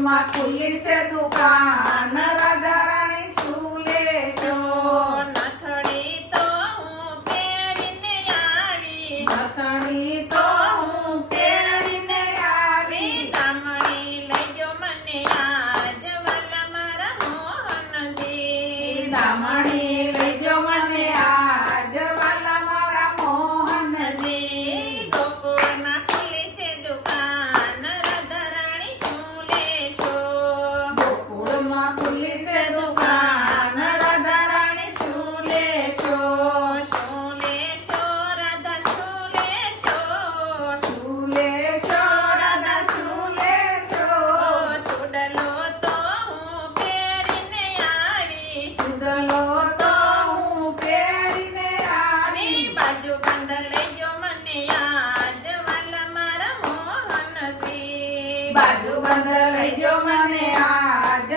ગોકુળમાં ખુલ્લી છે દુકાન રાધા રાણી શું લેશો? નથણી તો હું પહેરીને આવી, નથણી તો હું પહેરીને આવી. દામણી લઈજો મને આજ વાલા મારા મોહનજી. દામણી લઈજો મને આજ વાલા મારા મોહનજી. ગોકુળમાં ખુલ્લી છે દુકાન રાધા રાણી શું લેશો? ગોકુળમાં ખુલ્લી છે દુકાન રાધા રાણી શું લેશો? શું લેશો રાધા શું લેશો? શું લેશો રાધા શું લેશો? ચૂડલો તો હું પહેરીને આવી, સુડલો તો હું પહેરીને આવી. બાજુ બંધ લઈજો મને આજ વાલા મારા મોહનજી. બાજુ બંધ લઈજો મને આજ